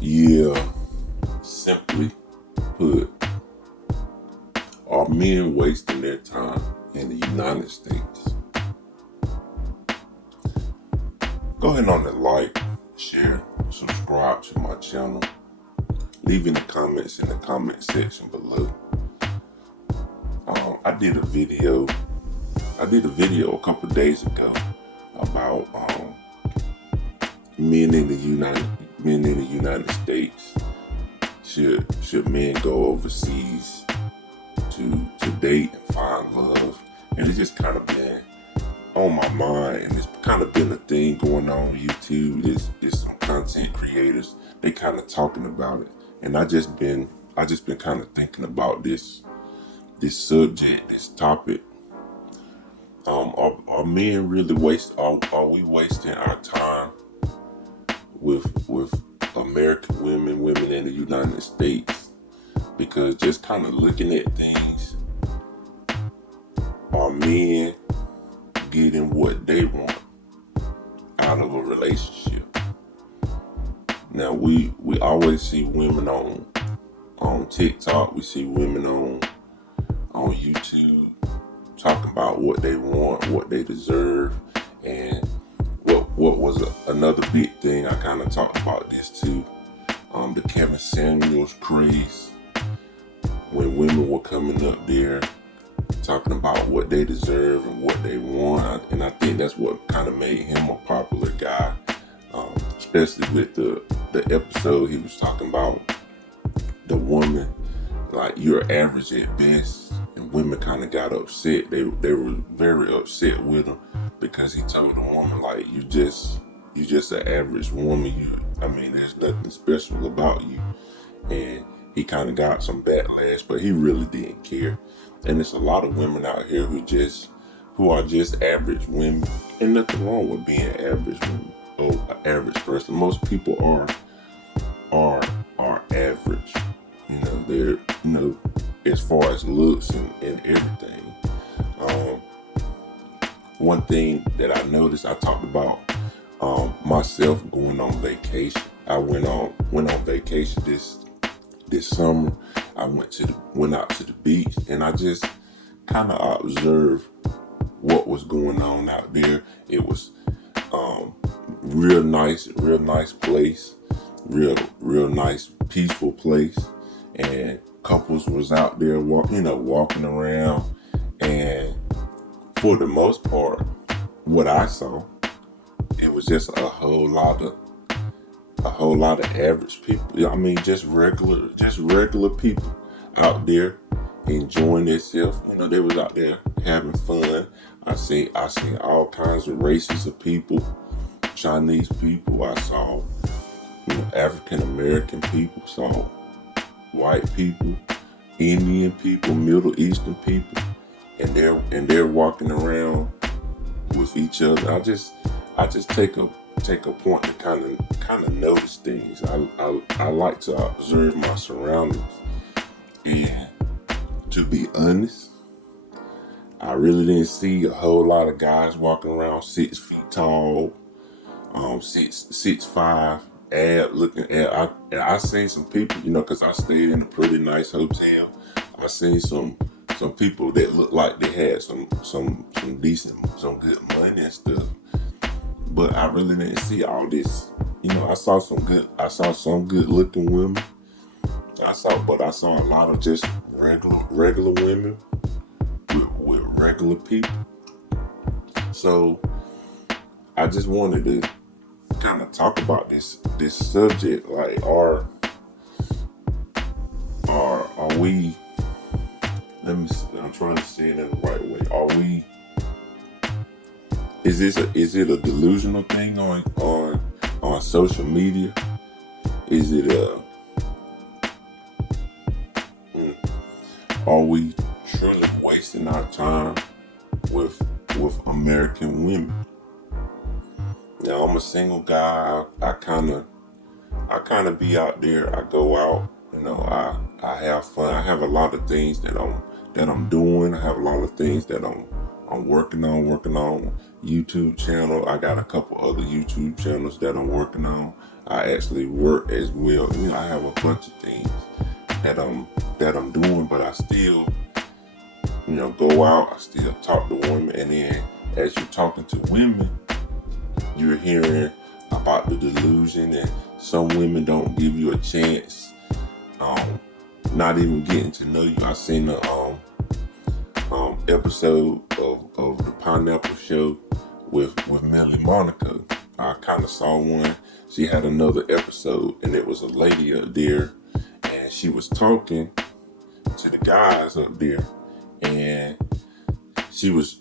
Yeah, simply put, are men wasting their time in the United States? Go ahead on and like, share, subscribe to my channel. Leave in the comments in the comment section below. I did a video a couple days ago about men in the United States. Should men go overseas to date and find love? And it's just kind of been on my mind, and it's kind of been a thing going on YouTube. There's some content creators, they kind of talking about it, and I just been kind of thinking about this subject, this topic. Are men really are we wasting our time with American women in the United States? Because just kind of looking at things, are men getting what they want out of a relationship? Now we always see women on TikTok, we see women on YouTube talking about what they want, what they deserve, and what was another big thing. I kind of talked about this too. The Kevin Samuels craze, when women were coming up there talking about what they deserve and what they want, and I think that's what kind of made him a popular guy, especially with the episode he was talking about the woman, like, you're average at best, and women kind of got upset. They were very upset with him because he told the woman, like, you just an average woman. There's nothing special about you. And he kind of got some backlash, but he really didn't care. And there's a lot of women out here who are just average women, and nothing wrong with being average women or an average person. Most people are average. They're as far as looks and everything. One thing that I noticed, I talked about myself going on vacation. I went on vacation this summer. I went out to the beach, and I just kind of observed what was going on out there. It was real nice place, real nice, peaceful place, and couples was out there walking around, and for the most part, what I saw, it was just a whole lot of average people. Just regular people out there enjoying themselves. They was out there having fun. I seen all kinds of races of people. Chinese people, I saw African American people, saw white people, Indian people, Middle Eastern people, and they're walking around with each other. I just take a point to kind of notice things. I like to observe my surroundings, and to be honest, I really didn't see a whole lot of guys walking around 6 feet tall, 6'5", looking at. I seen some people, because I stayed in a pretty nice hotel. I seen some people that looked like they had some good money and stuff. But I really didn't see all this. I saw some good looking women. I saw a lot of just regular women with regular people. So I just wanted to kind of talk about this subject. Like, are we? Let me see, I'm trying to say it in the right way. Are we? Is it a delusional thing on social media? Is it are we truly wasting our time with American women? Now, I'm a single guy. I kind of be out there. I go out. I have fun. I have a lot of things that I'm doing. I have a lot of things that I'm I'm working on YouTube channel. I got a couple other YouTube channels that I'm working on. I actually work as well. I have a bunch of things that I'm doing, but I still, go out. I still talk to women, and then as you're talking to women, you're hearing about the delusion, and some women don't give you a chance. Not even getting to know you. I seen a episode of the Pineapple Show with Millie Monaco. I kind of saw one. She had another episode, and it was a lady up there, and she was talking to the guys up there, and she was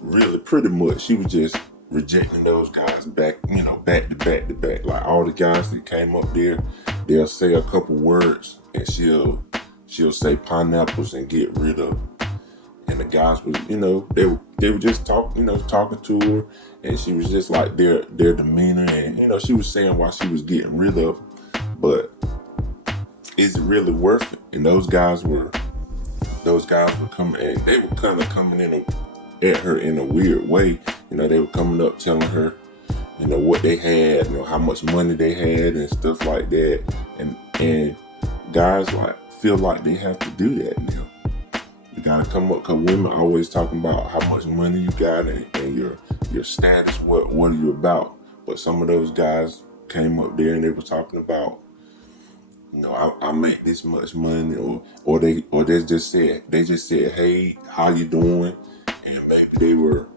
really pretty much, she was just rejecting those guys back to back. Like all the guys that came up there, they'll say a couple words, and she'll say pineapples and get rid of them. And the guys was, they were just talking to her, and she was just like their demeanor, and she was saying why she was getting rid of them, but is it really worth it? And those guys were coming, and they were kind of coming in at her in a weird way. They were coming up telling her, what they had, how much money they had and stuff like that, and guys feel like they have to do that now. You gotta come up, because women always talking about how much money you got and your status, what are you about? But some of those guys came up there and they were talking about, I make this much money, or they just said, hey, how you doing? And maybe they were,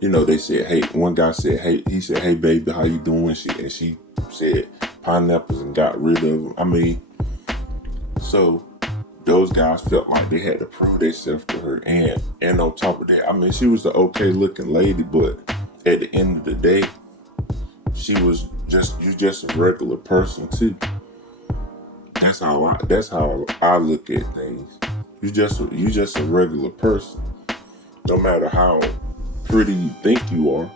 they said, hey, one guy said, hey, he said, hey baby, how you doing? She said pineapples and got rid of them. So those guys felt like they had to prove themselves to her, and on top of that, she was an okay looking lady, but at the end of the day, she was just a regular person too. That's how I look at things. You just a regular person. No matter how pretty you think you are,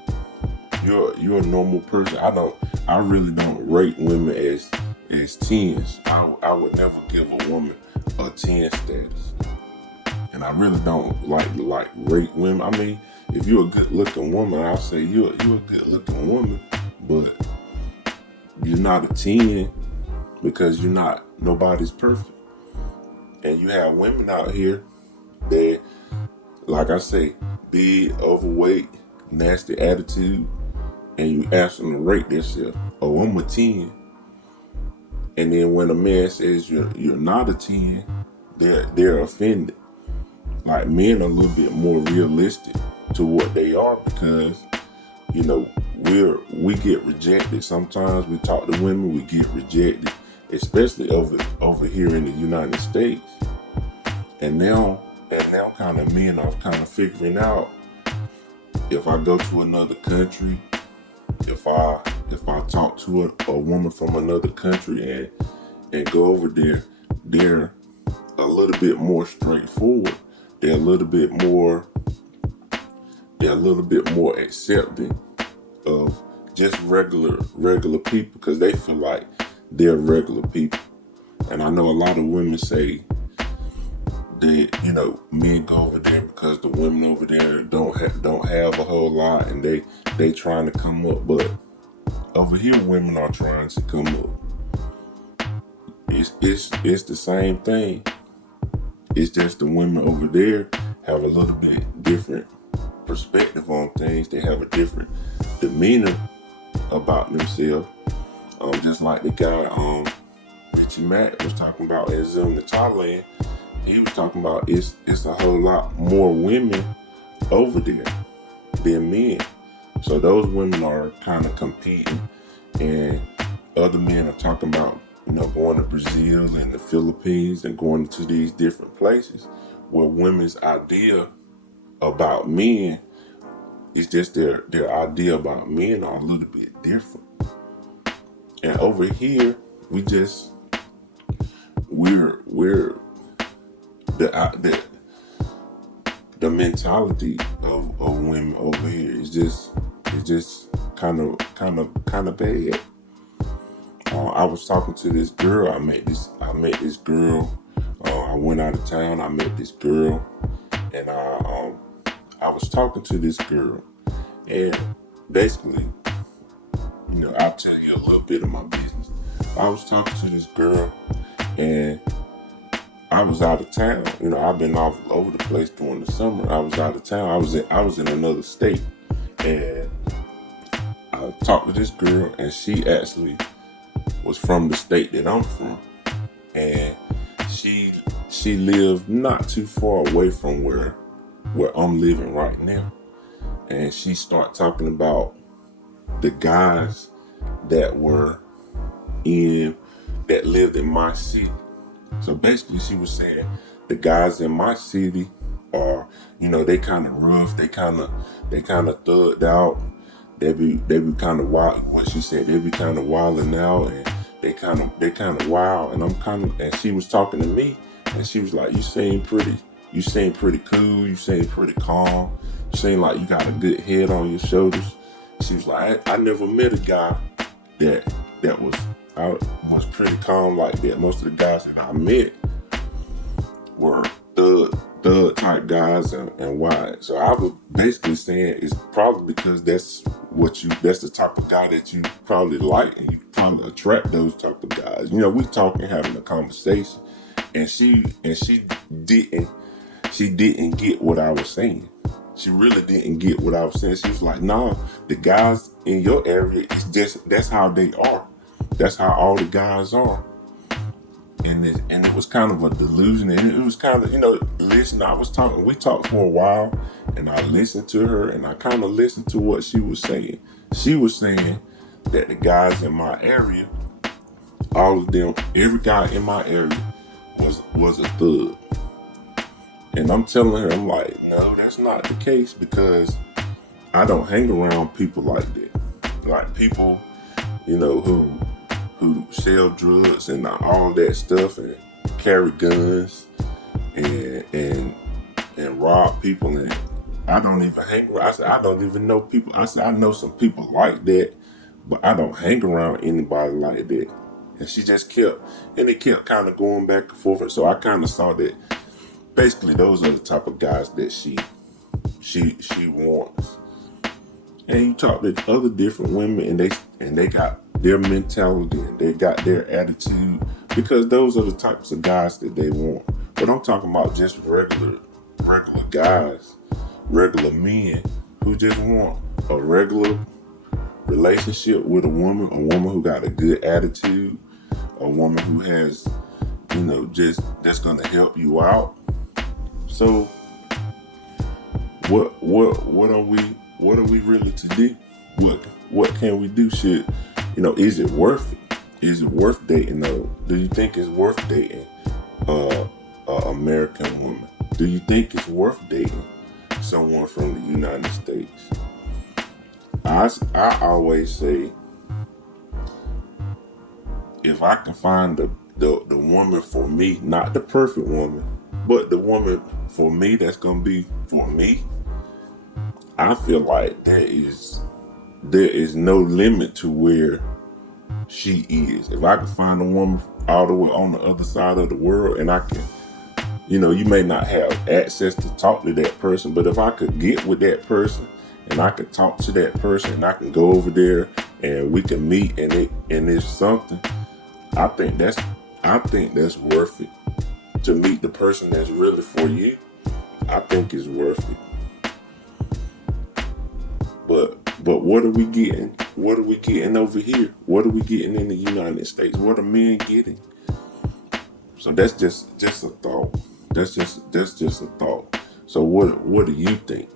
you're a normal person. I really don't rate women as 10s. I would never give a woman a 10 status. And I really don't like rate women. If you're a good looking woman, I'll say you're a good looking woman, but you're not a 10 because nobody's perfect. And you have women out here that, like I say, big, overweight, nasty attitude, and you ask them to rate themselves. Oh, I'm a 10. And then when a man says you're not a 10, they're offended. Like, men are a little bit more realistic to what they are, because we get rejected. Sometimes we talk to women, we get rejected, especially over here in the United States. And now kind of men are kind of figuring out, if I go to another country, if I talk to a woman from another country and go over there, they're a little bit more straightforward. They're a little bit more accepting of just regular people, because they feel like they're regular people. And I know a lot of women say that men go over there because the women over there don't have a whole lot, and they trying to come up. But over here, women are trying to come up. It's the same thing. It's just the women over there have a little bit different perspective on things. They have a different demeanor about themselves. Just like the guy Richie Mack was talking about in Zoom to Thailand. He was talking about it's a whole lot more women over there than men. So those women are kind of competing, and other men are talking about going to Brazil and the Philippines and going to these different places where women's idea about men is just their idea about men are a little bit different. And over here, we're the mentality of women over here is just kind of bad. I was talking to this girl. I met this girl. I went out of town. I met this girl, and I was was talking to this girl, and basically, I'll tell you a little bit of my business. I was talking to this girl, and I was out of town. I've been all over the place during the summer. I was out of town. I was in another state, and I talked to this girl, and she actually was from the state that I'm from, and she lived not too far away from where I'm living right now. And she started talking about the guys that lived in my city. So basically she was saying the guys in my city are, they kind of rough, they kind of thugged out. They be kind of wild. What she said, they be kind of wilding out, and they kind of wild. And she was talking to me, and she was like, you seem pretty cool, you seem pretty calm, you seem like you got a good head on your shoulders. She was like, I never met a guy that was pretty calm like that. Most of the guys that I met were thug type guys and wide. So I was basically saying it's probably because that's the type of guy that you probably like, and you probably attract those type of guys. We talking, having a conversation, and she didn't get what I was saying. She really didn't get what I was saying. She was like, "No, the guys in your area, that's how they are. That's how all the guys are." And it was kind of a delusion. And it was kind of, we talked for a while, and I listened to her, and I kind of listened to what she was saying. She was saying that the guys in my area, all of them, every guy in my area was a thug. And I'm telling her, I'm like, no, that's not the case, because I don't hang around people like that. Like people, who sell drugs and all that stuff, and carry guns and rob people. And I don't even hang around. I said, I don't even know people. I said, I know some people like that, but I don't hang around anybody like that. And she just kept kind of going back and forth. And so I kind of saw that basically those are the type of guys that she wants. And you talk to other different women, and they got their mentality, and they got their attitude, because those are the types of guys that they want. But I'm talking about just regular guys, regular men who just want a regular relationship with a woman who got a good attitude, a woman who has, that's gonna help you out. So what are we really to do? What can we do? Is it worth it? Is it worth dating though? Do you think it's worth dating a American woman? Do you think it's worth dating someone from the United States? I always say, if I can find the woman for me, not the perfect woman, but the woman for me that's gonna be for me, I feel like there is no limit to where she is. If I can find a woman all the way on the other side of the world, and I can, you may not have access to talk to that person, but if I could get with that person, and I could talk to that person, and I can go over there, and we can meet, and it's something, I think that's worth it. To meet the person that's really for you, I think it's worth it. But what are we getting? What are we getting over here? What are we getting in the United States? What are men getting? So that's just a thought. That's just a thought. So what do you think?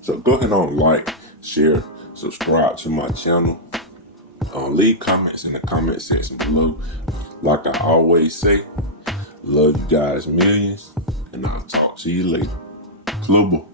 So go ahead on, like, share, subscribe to my channel. Leave comments in the comment section below. Like I always say, love you guys millions, and I'll talk to you later. Clubber.